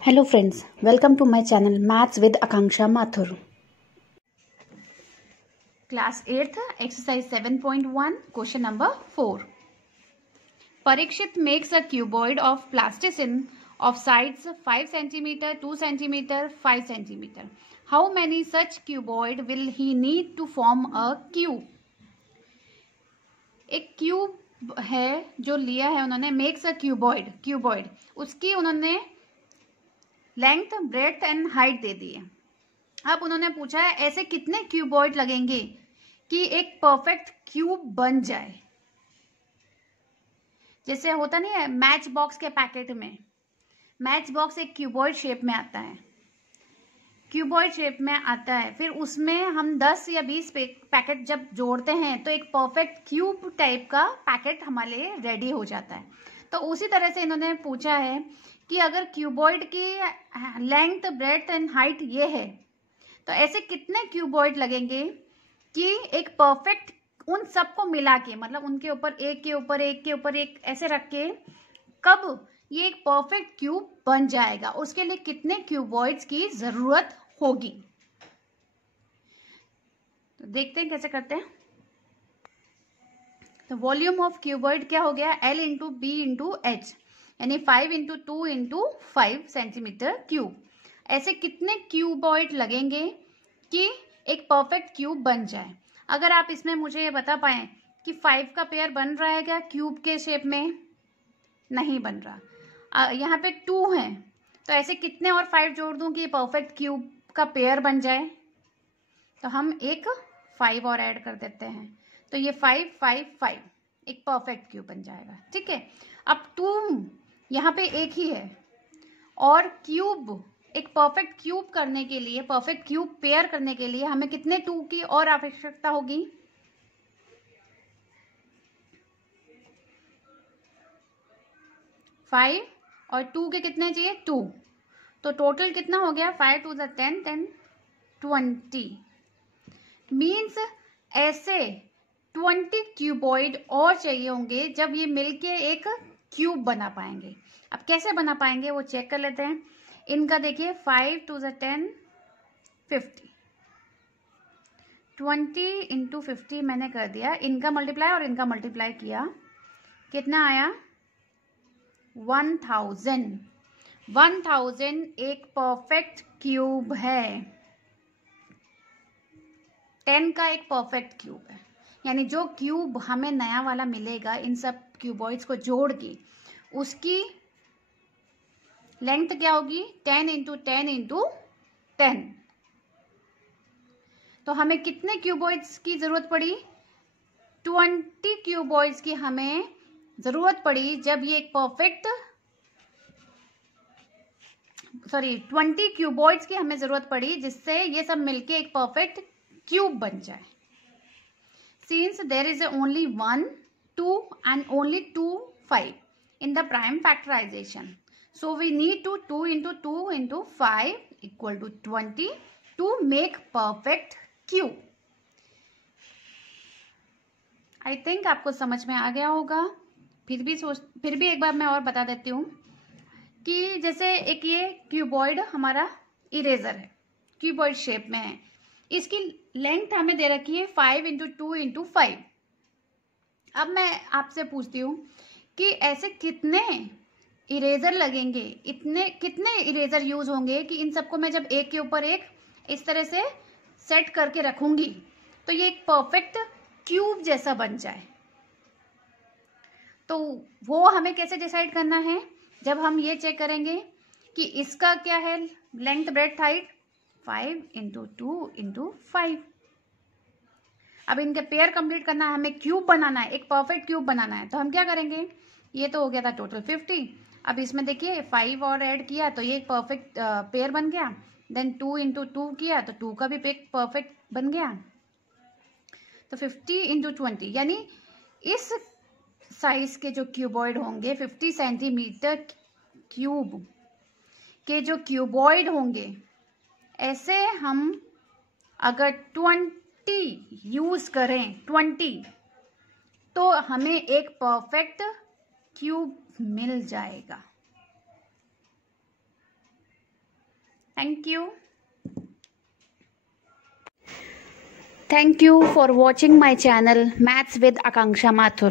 Hello friends, welcome to my channel Maths with Akanksha Mathur. Class 8th, exercise 7.1, question number 4. Parikshit makes a cuboid of plasticine of sides 5 cm, 2 cm, 5 cm. How many such cuboid will he need to form a cube? एक cube है जो लिया है उन्होंने, makes a cuboid उसकी उन्होंने length, breadth and height दे दी है। अब उन्होंने पूछा है ऐसे कितने क्यूबॉइड लगेंगे कि एक परफेक्ट क्यूब बन जाए। जैसे होता नहीं है मैच बॉक्स के पैकेट में, मैच बॉक्स एक क्यूबॉइड शेप में आता है, फिर उसमें हम 10 या 20 पैकेट जब जोड़ते हैं तो एक परफेक्ट क्यूब टाइप का पैकेट हमारे लिए रेडी हो जाता है। तो उसी तरह से इन्होंने पूछा है कि अगर क्यूबॉइड की लेंथ, ब्रेड्थ एंड हाइट ये है तो ऐसे कितने क्यूबॉइड लगेंगे कि एक परफेक्ट उन सबको मिला के, मतलब उनके ऊपर एक के ऊपर एक के ऊपर एक ऐसे रख के कब ये एक परफेक्ट क्यूब बन जाएगा, उसके लिए कितने क्यूबॉइड्स की जरूरत होगी। तो देखते हैं कैसे करते हैं। तो वॉल्यूम ऑफ क्यूबॉइड क्या हो गया, L into B into H, यानी 5 इंटू 2 इंटू 5 सेंटीमीटर क्यूब। ऐसे कितने क्यूबॉइड लगेंगे कि एक परफेक्ट क्यूब बन जाए। अगर आप इसमें मुझे ये बता पाए कि 5 का पेयर बन रहा है क्या क्यूब के शेप में, नहीं बन रहा। यहाँ पे 2 है तो ऐसे कितने और 5 जोड़ दूं कि परफेक्ट क्यूब का पेयर बन जाए। तो हम एक 5 और ऐड कर देते हैं तो ये 5 5 5 एक परफेक्ट क्यूब बन जाएगा। ठीक है, अब 2 यहाँ पे एक ही है और क्यूब, एक परफेक्ट क्यूब करने के लिए, परफेक्ट क्यूब पेयर करने के लिए हमें कितने 2 की और आवश्यकता होगी, 5 और 2 के कितने चाहिए 2, तो टोटल कितना हो गया 5 2 10 10 20। मीन्स ऐसे 20 क्यूबॉइड और चाहिए होंगे जब ये मिलके एक क्यूब बना पाएंगे। अब कैसे बना पाएंगे वो चेक कर लेते हैं। इनका देखिए 5 2 10 50, 20 इंटू 50 मैंने कर दिया, इनका मल्टीप्लाई और इनका मल्टीप्लाई किया, कितना आया 1000। 1000 एक परफेक्ट क्यूब है, 10 का एक परफेक्ट क्यूब है। यानी जो क्यूब हमें नया वाला मिलेगा इन सब क्यूबॉइड्स को जोड़ के, उसकी लेंथ क्या होगी 10 इंटू 10 इंटू 10। तो हमें कितने क्यूबॉइड्स की जरूरत पड़ी, 20 क्यूबॉइड्स की हमें जरूरत पड़ी जब ये एक परफेक्ट 20 क्यूबॉइड्स की हमें जरूरत पड़ी जिससे ये सब मिलके एक परफेक्ट क्यूब बन जाए। Since there is only 1, 2 and only 2 5 in the prime factorization, so we need to 2 into 2 into 5 equal to 20 to make perfect cube. I think आपको समझ में आ गया होगा। फिर भी एक बार मैं और बता देती हूँ कि जैसे एक ये क्यूबॉइड हमारा इरेजर है, क्यूबॉइड शेप में है, इसकी लेंथ हमें दे रखी है 5 इंटू 2 इंटू 5। अब मैं आपसे पूछती हूँ कि ऐसे कितने इरेजर लगेंगे, कितने इरेजर यूज होंगे कि इन सबको मैं जब एक के ऊपर एक इस तरह से सेट करके रखूंगी तो ये एक परफेक्ट क्यूब जैसा बन जाए। तो वो हमें कैसे डिसाइड करना है, जब हम ये चेक करेंगे कि इसका क्या है length, breadth, height, 5 into 2 into 5। अब इनके पेयर कंप्लीट करना है, हमें क्यूब बनाना है, एक परफेक्ट क्यूब बनाना है। तो हम क्या करेंगे, ये तो हो गया था टोटल 50, अब इसमें देखिए 5 और ऐड किया तो ये एक परफेक्ट पेयर बन गया। देन 2 इंटू 2 किया तो 2 का भी एक परफेक्ट बन गया। तो 50 इंटू 20 यानी इस साइज के जो क्यूबॉइड होंगे 50 सेंटीमीटर क्यूब के जो क्यूबॉइड होंगे, ऐसे हम अगर 20 यूज करें 20 तो हमें एक परफेक्ट क्यूब मिल जाएगा। Thank you. Thank you for watching my channel Maths with Akanksha Mathur.